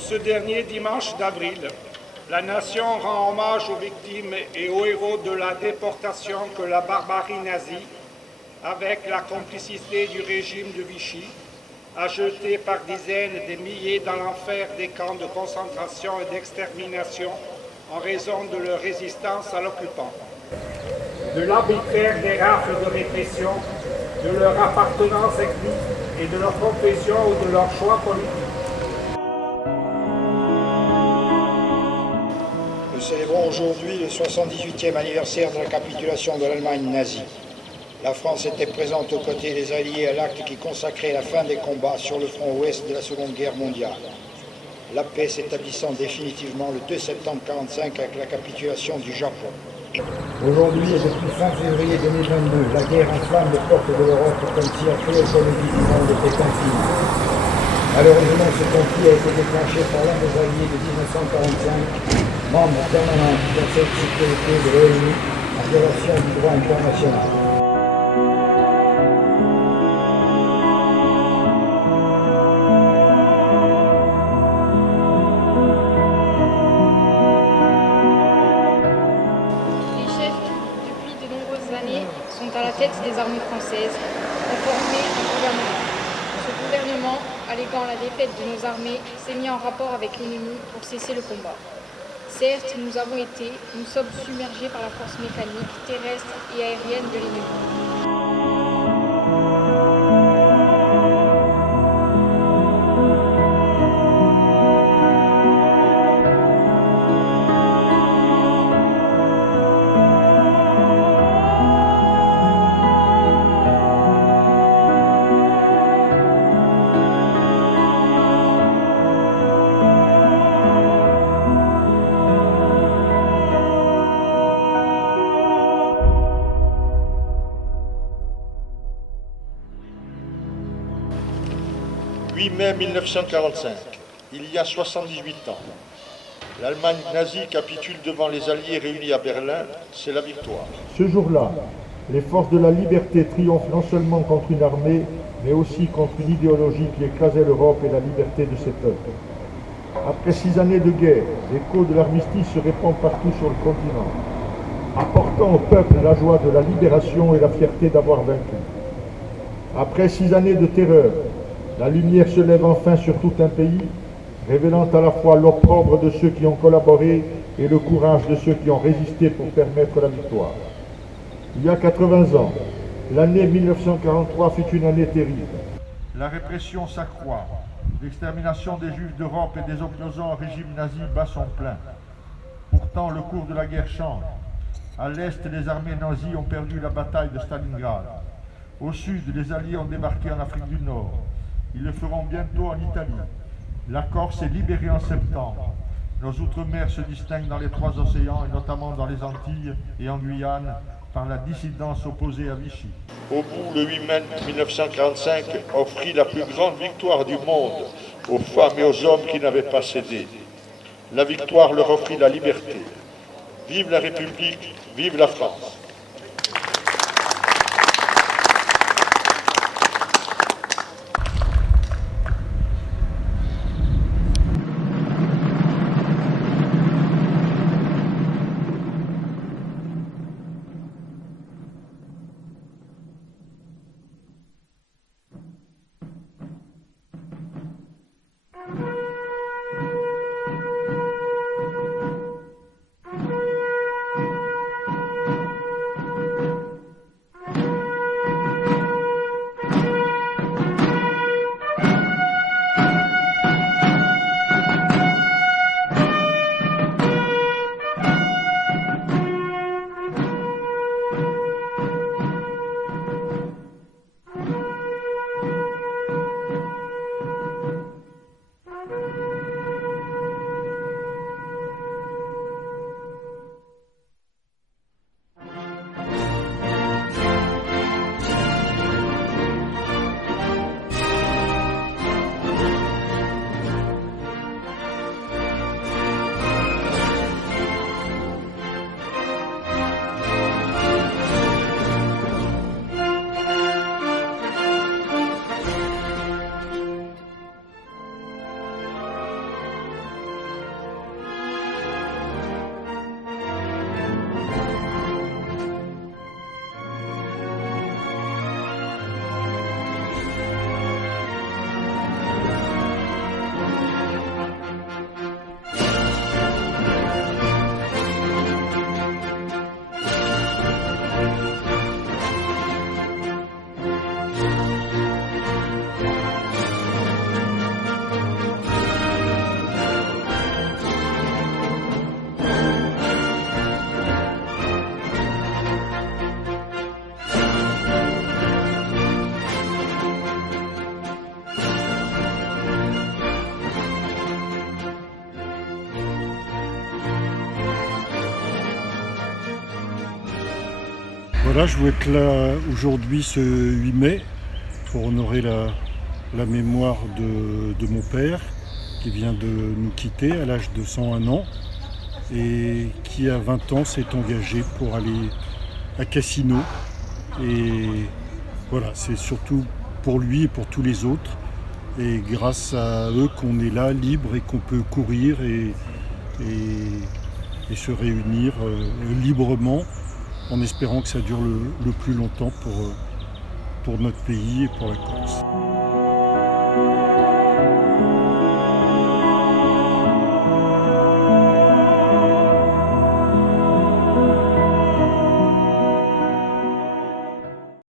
ce dernier dimanche d'avril, la nation rend hommage aux victimes et aux héros de la déportation que la barbarie nazie, avec la complicité du régime de Vichy, a jeté par dizaines des milliers dans l'enfer des camps de concentration et d'extermination en raison de leur résistance à l'occupant. De l'arbitraire des rafles de répression, de leur appartenance ethnique et de leur confession ou de leur choix politique. Nous célébrons aujourd'hui le 78e anniversaire de la capitulation de l'Allemagne nazie. La France était présente aux côtés des Alliés à l'acte qui consacrait la fin des combats sur le front ouest de la Seconde Guerre mondiale. La paix s'établissant définitivement le 2 septembre 1945 avec la capitulation du Japon. Aujourd'hui et depuis fin février 2022, la guerre enflamme les portes de l'Europe comme si la cruelle comédie du monde était continue. Malheureusement, ce conflit a été déclenché par l'un des alliés de 1945, membre permanent du Conseil de sécurité de l'ONU, en violation du droit international. Sont à la tête des armées françaises, ont formé un gouvernement. Ce gouvernement, alléguant la défaite de nos armées, s'est mis en rapport avec l'ennemi pour cesser le combat. Certes, nous sommes submergés par la force mécanique, terrestre et aérienne de l'ennemi. « 8 mai 1945, il y a 78 ans, l'Allemagne nazie capitule devant les Alliés réunis à Berlin, c'est la victoire. Ce jour-là, les forces de la liberté triomphent non seulement contre une armée, mais aussi contre une idéologie qui écrasait l'Europe et la liberté de ses peuples. Après 6 années de guerre, l'écho de l'armistice se répand partout sur le continent, apportant au peuple la joie de la libération et la fierté d'avoir vaincu. Après 6 années de terreur, la lumière se lève enfin sur tout un pays, révélant à la fois l'opprobre de ceux qui ont collaboré et le courage de ceux qui ont résisté pour permettre la victoire. Il y a 80 ans, l'année 1943 fut une année terrible. La répression s'accroît, l'extermination des Juifs d'Europe et des opposants au régime nazi bat son plein. Pourtant, le cours de la guerre change. À l'est, les armées nazies ont perdu la bataille de Stalingrad. Au sud, les Alliés ont débarqué en Afrique du Nord. Ils le feront bientôt en Italie. La Corse est libérée en septembre. Nos outre-mer se distinguent dans les 3 océans, et notamment dans les Antilles et en Guyane, par la dissidence opposée à Vichy. Au bout, le 8 mai 1945 offrit la plus grande victoire du monde aux femmes et aux hommes qui n'avaient pas cédé. La victoire leur offrit la liberté. Vive la République, vive la France. Voilà, je voulais être là aujourd'hui ce 8 mai pour honorer la mémoire de mon père qui vient de nous quitter à l'âge de 101 ans et qui à 20 ans s'est engagé pour aller à Cassino. Et voilà, c'est surtout pour lui et pour tous les autres. Et grâce à eux qu'on est là, libre et qu'on peut courir et se réunir librement en espérant que ça dure le plus longtemps pour notre pays et pour la Corse.